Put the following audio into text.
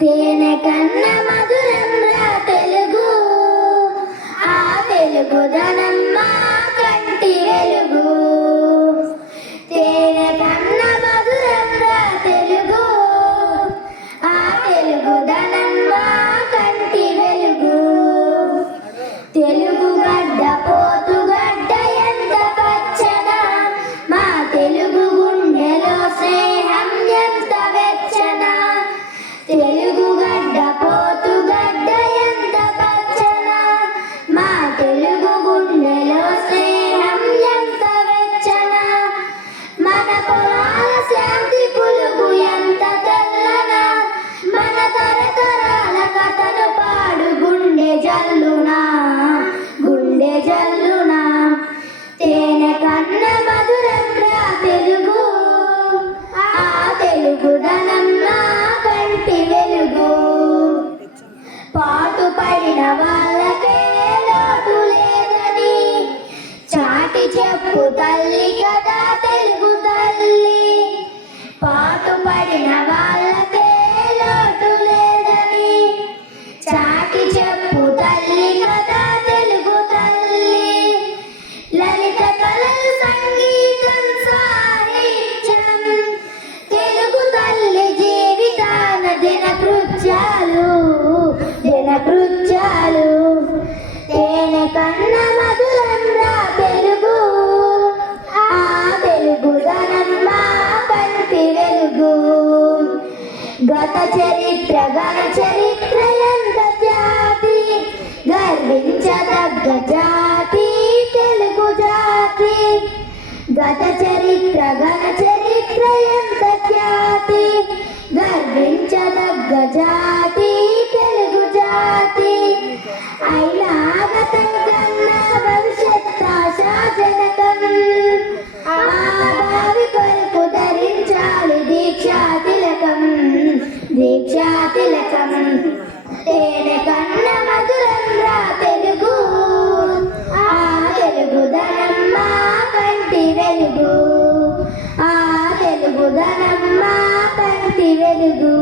తేనె కన్న మధురంగా తెలుగు, ఆ తెలుగుదనం మా కంటి వెలుగు. తేనె కన్న మధురంగా తెలుగు, ఆ తెలుగుదనం మా కంటి వెలుగు. తెలుగు గడ్డ పోతు గడ్డ ఎంత పచ్చన, మా తెలుగు గుండెలో స్నేహం ఎంత వెచ్చన. తెలుగు గడ్డ పోతు గడ్డ ఎంత పచ్చన, మా తెలుగు గుండెలో స్నేహం ఎంత వెచ్చన. మన పొలాల శాంతి పులుగు ఎంత తెల్లన, మన తరతరాల కథను పాడు గుండె జల్లునా, గుండె జల్లునా. తేనె కన్న మధురంగా తెలుగు, ఆ తెలుగుదనం నా కంటి వెలుగు. పాటు పడిన వాళ్ళకే లోటు లేదని చాటి చెప్పు తల్లి కదా తెలుగు తల్లి. పాటు పడిన వాళ్ళకే లోటు లేదని చాటి చెప్పు తల్లి కదా తెలుగు తల్లి. లలిత కళలు సంగీతం సాహిత్యం తెలుగు తల్లి జీవితాన దినకృత్యాలు, దినకృత్యాలు. తేనె కన్న మధురంగా తెలుగు, ఆ తెలుగుదనం మా కంటి వెలుగు. గత చరిత్ర ఘన చరిత్ర ఎంత జాతి, గర్వించదగ్గ జాతి తెలుగు జాతి. గత చరిత్ర ఘన చరిత్ర ఎంత ఖ్యాతి, గర్వించదగ్గ జాతి తెలుగు జాతి. ఐలాగతం కన్నా భవిష్యత్ ఆశాజనకం, ఆ భావి కొరకు ధరించాలి దీక్షా తిలకం, దీక్షా తిలకం. తేనె కన్న మధురంగా తెలుగు, ఆ తెలుగుదనం మా కంటి వెలుగు, ఆ తెలుగుదనం మా కంటి వెలుగు.